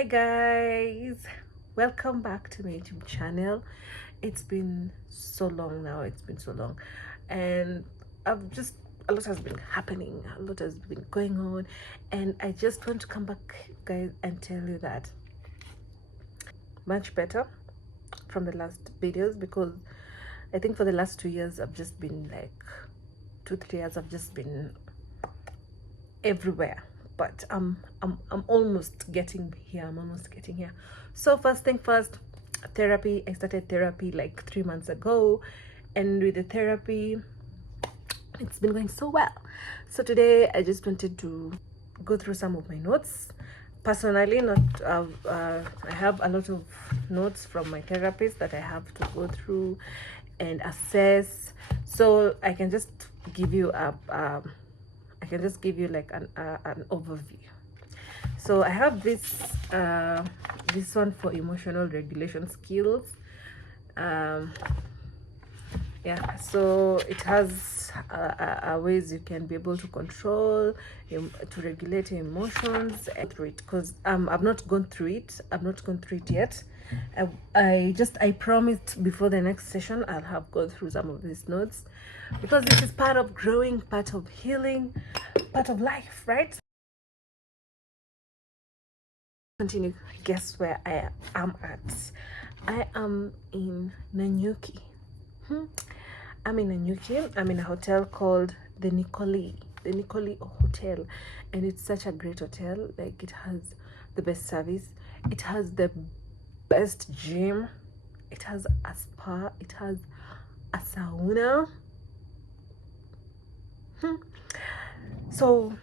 Hi guys, welcome back to my YouTube channel. It's been so long now, and I've just a lot has been happening, a lot has been going on, and I just want to come back, guys, and tell you that much better from the last videos, because I think for the last 2 years I've just been like 2 3 years I've just been everywhere, but I'm almost getting here. So first thing first, therapy. I started therapy like 3 months ago, and with the therapy it's been going so well. So today I just wanted to go through some of my notes personally. Not I have a lot of notes from my therapist that I have to go through and assess, so I can just give you like an overview. So I have this one for emotional regulation skills. um yeah, so it has ways you can be able to control to regulate your emotions and through it, because I've not gone through it yet. I promised before the next session I'll have gone through some of these notes, because this is part of growing, part of healing, part of life, right? Continue. Guess where I am at? I am in Nanyuki. I'm in Nanyuki. I'm in a hotel called the Nicoli Hotel, and it's such a great hotel. Like, it has the best service, it has the best gym, it has a spa, it has a sauna. So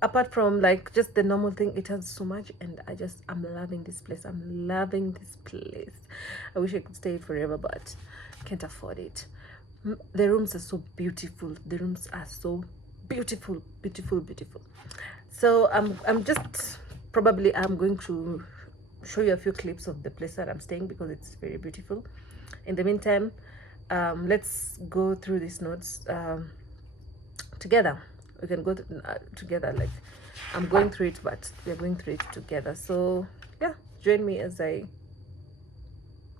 apart from like just the normal thing, it has so much, and I'm loving this place. I wish I could stay forever, but can't afford it. The rooms are so beautiful. Beautiful. So I'm just probably I'm going to show you a few clips of the place that I'm staying, because it's very beautiful. In the meantime, let's go through these notes together. We can go together. Like, I'm going through it, but we're going through it together. So yeah, join me as I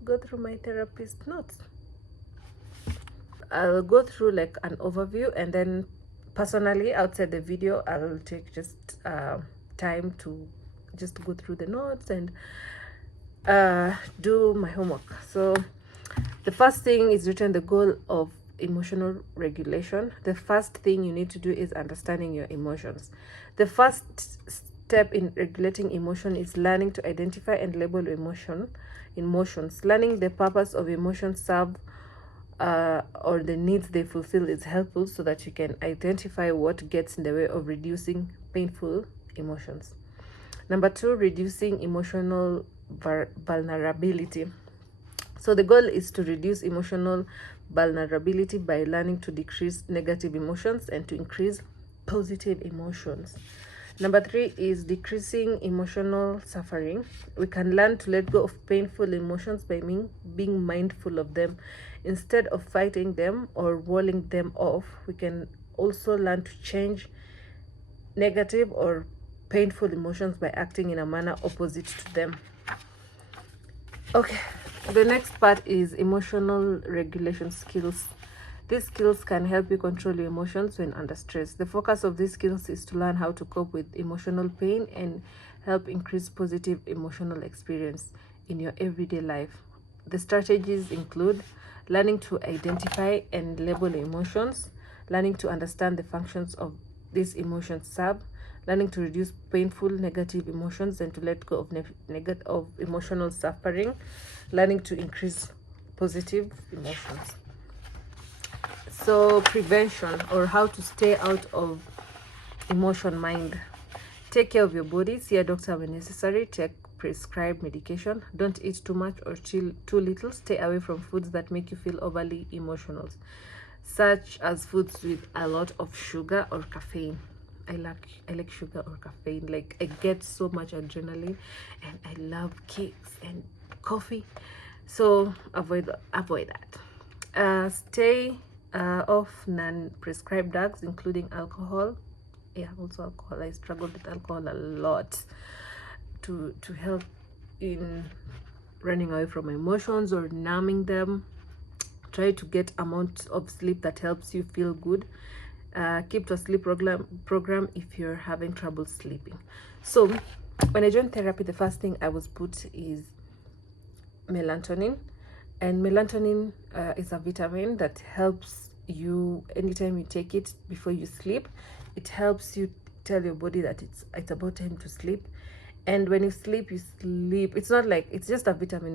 go through my therapist notes. I'll go through like an overview, and then personally outside the video I'll take just time to just go through the notes and do my homework. So the first thing is written: the goal of emotional regulation. The first thing you need to do is understanding your emotions. The first step in regulating emotion is learning to identify and label emotions. Learning the purpose of emotions serve or the needs they fulfill is helpful, so that you can identify what gets in the way of reducing painful emotions. Number two, reducing emotional vulnerability. So the goal is to reduce emotional vulnerability by learning to decrease negative emotions and to increase positive emotions. Number three is decreasing emotional suffering. We can learn to let go of painful emotions by being mindful of them. Instead of fighting them or walling them off, we can also learn to change negative or painful emotions by acting in a manner opposite to them. Okay, the next part is emotional regulation skills. These skills can help you control your emotions when under stress. The focus of these skills is to learn how to cope with emotional pain and help increase positive emotional experience in your everyday life. The strategies include learning to identify and label emotions, learning to understand the functions of these emotions serve, learning to reduce painful negative emotions and to let go of of emotional suffering, learning to increase positive emotions. So prevention, or how to stay out of emotion mind. Take care of your body. See a doctor when necessary. Take prescribed medication. Don't eat too much or too little. Stay away from foods that make you feel overly emotional, such as foods with a lot of sugar or caffeine. I like sugar or caffeine. Like, I get so much adrenaline, and I love cakes and coffee. So avoid that. Stay off non-prescribed drugs, including alcohol. Yeah, also alcohol. I struggled with alcohol a lot. to help in running away from emotions or numbing them. Try to get amount of sleep that helps you feel good. Keep to a sleep program if you're having trouble sleeping. So when I joined therapy, the first thing I was put is melatonin. And melatonin is a vitamin that helps you anytime you take it before you sleep. It helps you tell your body that it's about time to sleep. And when you sleep, it's not like it's just a vitamin.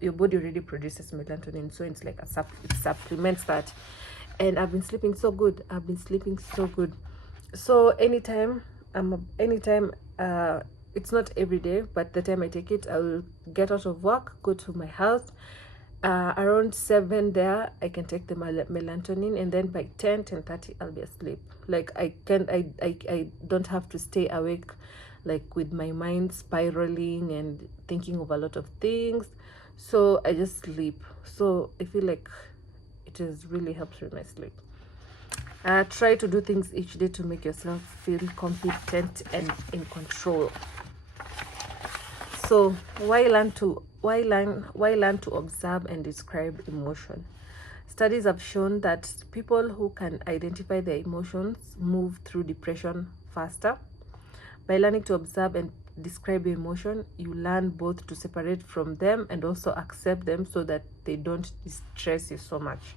Your body already produces melatonin, so it's like it supplements that. And I've been sleeping so good. So anytime it's not every day, but the time I take it, I will get out of work, go to my house. Around 7 there, I can take the melatonin, and then by 10:30 I'll be asleep. Like I don't have to stay awake, like with my mind spiraling and thinking of a lot of things. So I just sleep. So I feel like it is really helps with my sleep. Try to do things each day to make yourself feel competent and in control. So why learn to observe and describe emotion? Studies have shown that people who can identify their emotions move through depression faster. By learning to observe and describe your emotion, you learn both to separate from them and also accept them so that they don't distress you so much.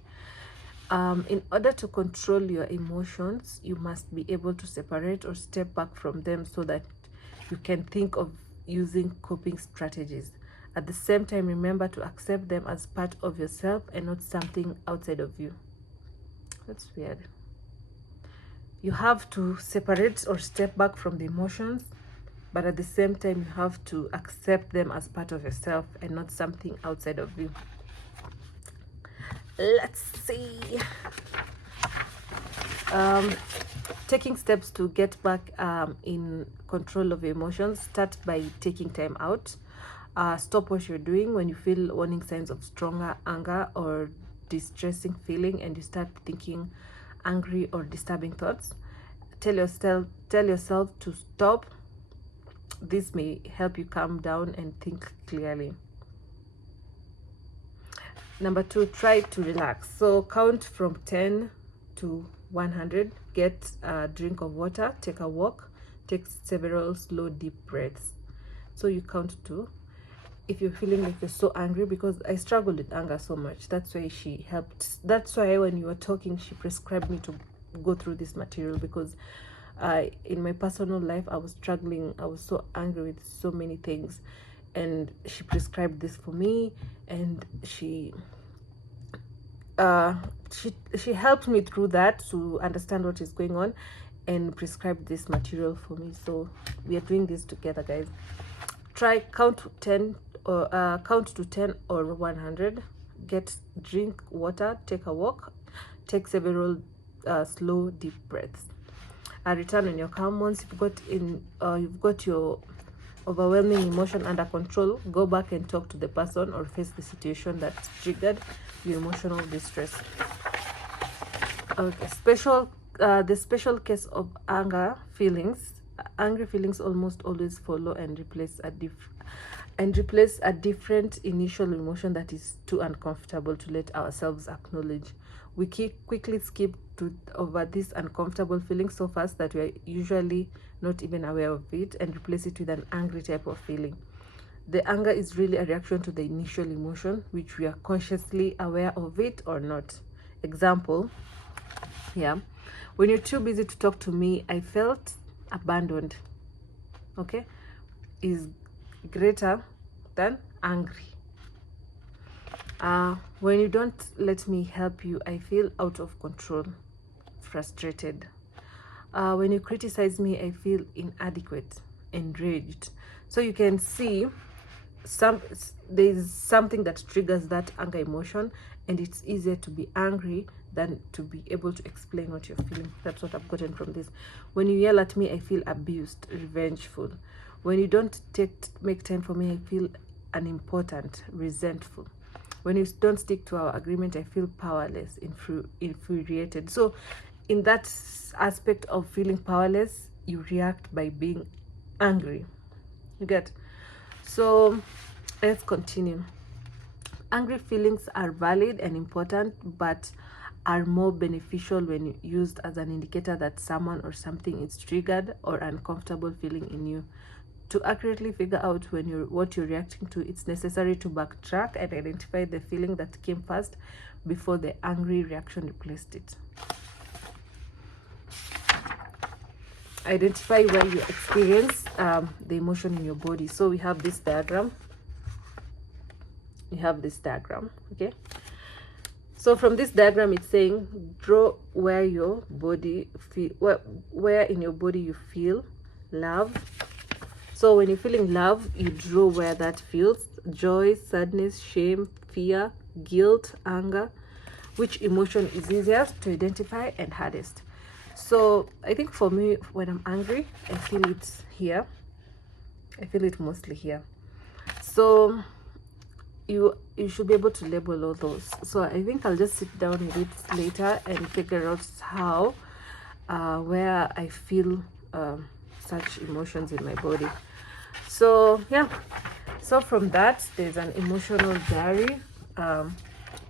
In order to control your emotions, you must be able to separate or step back from them so that you can think of using coping strategies. At the same time, remember to accept them as part of yourself and not something outside of you. That's weird. You have to separate or step back from the emotions, but at the same time, you have to accept them as part of yourself and not something outside of you. Let's see. Taking steps to get back in control of your emotions. Start by taking time out. Stop what you're doing when you feel warning signs of stronger anger or distressing feeling and you start thinking angry or disturbing thoughts. Tell yourself to stop. This may help you calm down and think clearly. Number 2, try to relax. So count from 10 to 100. Get a drink of water, take a walk, take several slow deep breaths. So you count 2. If you're feeling like you're so angry, because I struggle with anger so much, that's why she helped. That's why when you were talking, she prescribed me to go through this material, because in my personal life I was struggling. I was so angry with so many things, and she prescribed this for me, and she helped me through that to understand what is going on and prescribed this material for me. So we are doing this together, guys. Try count to 10 or 100. Drink water, take a walk, take several slow deep breaths. Return when you're calm. Once you've got your overwhelming emotion under control, go back and talk to the person or face the situation that triggered your emotional distress. Okay, the special case of angry feelings almost always follow and replace a different initial emotion that is too uncomfortable to let ourselves acknowledge. We quickly skip over this uncomfortable feeling so fast that we are usually not even aware of it and replace it with an angry type of feeling. The anger is really a reaction to the initial emotion, which we are consciously aware of it or not. Example, when you're too busy to talk to me, I felt abandoned. Okay, is greater than angry. When you don't let me help you, I feel out of control, frustrated. When you criticize me, I feel inadequate, enraged. So you can see there's something that triggers that anger emotion, and it's easier to be angry than to be able to explain what you're feeling. That's what I've gotten from this. When you yell at me, I feel abused, revengeful. When you don't make time for me, I feel unimportant, resentful. When you don't stick to our agreement, I feel powerless, infuriated. So in that aspect of feeling powerless, you react by being angry. You get? So let's continue. Angry feelings are valid and important, but are more beneficial when used as an indicator that someone or something is triggered or uncomfortable feeling in you. To accurately figure out what you're reacting to, it's necessary to backtrack and identify the feeling that came first before the angry reaction replaced it. Identify where you experience the emotion in your body. So we have this diagram. Okay. So from this diagram, it's saying draw where your body feel, where in your body you feel love. So when you're feeling love, you draw where that feels: joy, sadness, shame, fear, guilt, anger. Which emotion is easiest to identify and hardest? So I think for me, when I'm angry, I feel it here. I feel it mostly here. So you should be able to label all those. So I think I'll just sit down with it later and figure out how where I feel such emotions in my body. So yeah, so from that, there's an emotional diary.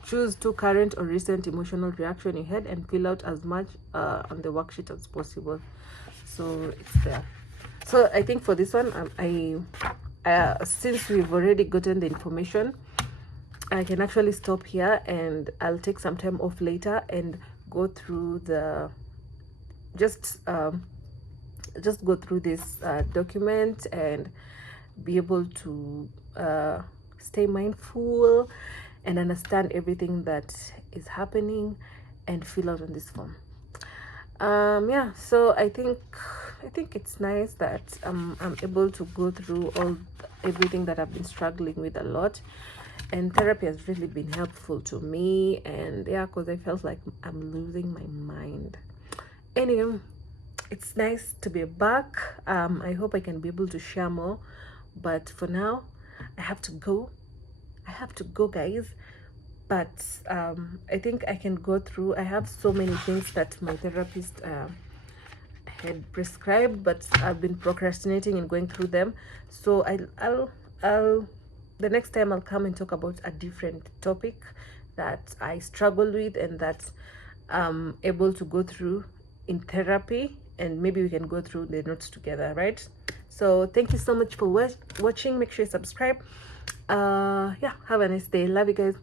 Choose 2 current or recent emotional reaction you had and fill out as much on the worksheet as possible. So it's there. So I think for this one, since we've already gotten the information, I can actually stop here, and I'll take some time off later and go through the just go through this document and be able to stay mindful and understand everything that is happening and fill out on this form. Yeah, so I think it's nice that I'm able to go through everything that I've been struggling with a lot, and therapy has really been helpful to me. And yeah, because I felt like I'm losing my mind. Anyway, it's nice to be back. I hope I can be able to share more, but for now I have to go, guys. But I think I can go through. I have so many things that my therapist had prescribed, but I've been procrastinating and going through them. So I'll the next time I'll come and talk about a different topic that I struggle with and that I'm able to go through in therapy, and maybe we can go through the notes together, right? So thank you so much for watching. Make sure you subscribe. Yeah, have a nice day. Love you guys.